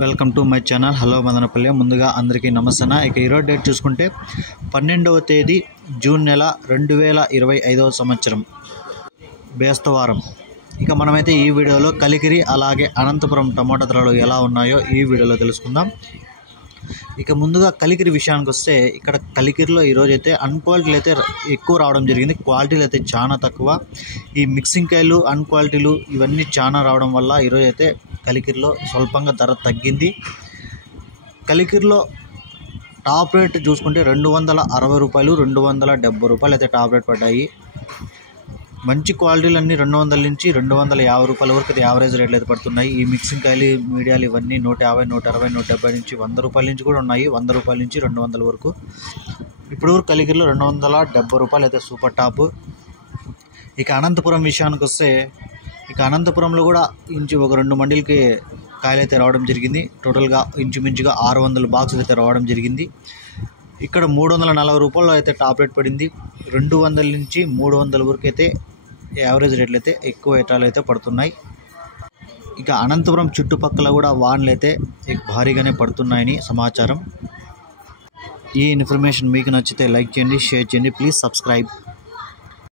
Welcome to my channel. Hello Madanapalle. ముందుగా అందరికీ నమస్తే. ఇక ఈరోజు డేట్ చూసుకుంటే 12వ తేదీ జూన్ నెల 2025వ సంవత్సరం బేస్తవారం. ఇక మనమైతే ఈ వీడియోలో కలికిరి అలాగే అనంతపురం టమాటా ధరలు ఎలా ఉన్నాయో ఈ వీడియోలో తెలుసుకుందాం. ఇక ముందుగా కలికిరి విషయానికి వస్తే, ఇక్కడ కలికిరిలో ఈరోజు అయితే అన్క్వాలిటీలు అయితే ఎక్కువ రావడం జరిగింది. క్వాలిటీలు అయితే చాలా తక్కువ. ఈ మిక్సింగ్ కాయలు అన్క్వాలిటీలు ఇవన్నీ చాలా రావడం వల్ల ఈరోజు అయితే కలికిరిలో స్వల్పంగా ధర తగ్గింది. కలికిరిలో టాప్ రేట్ చూసుకుంటే 260 రూపాయలు, 270 రూపాయలు అయితే టాప్ రేట్ పడ్డాయి. మంచి క్వాలిటీలు అన్నీ 200 నుంచి 250 రూపాయల వరకు అయితే యావరేజ్ రేట్లు అయితే పడుతున్నాయి. ఈ మిక్సింగ్ కాయలు మీడియాలు ఇవన్నీ 150, 160, 170 నుంచి 100 రూపాయల నుంచి కూడా ఉన్నాయి. 100 రూపాయల నుంచి 200 వరకు. ఇప్పుడు కలికిరిలో 270 రూపాయలు అయితే సూపర్ టాప్. ఇక అనంతపురం విషయానికి వస్తే, ఇక అనంతపురంలో కూడా ఒక 2 మండీలకి కాయలు అయితే రావడం జరిగింది. టోటల్గా ఇంచుమించుగా 600 బాక్సులు అయితే రావడం జరిగింది. ఇక్కడ 340 రూపాయలు అయితే టాప్ రేట్ పడింది. 200 నుంచి 300 వరకు అయితే యావరేజ్ రేట్లు అయితే ఎక్కువ ఎటాలు అయితే పడుతున్నాయి. ఇక అనంతపురం చుట్టుపక్కల కూడా వానలు అయితే భారీగానే పడుతున్నాయని సమాచారం. ఈ ఇన్ఫర్మేషన్ మీకు నచ్చితే లైక్ చేయండి, షేర్ చేయండి, ప్లీజ్ సబ్స్క్రైబ్.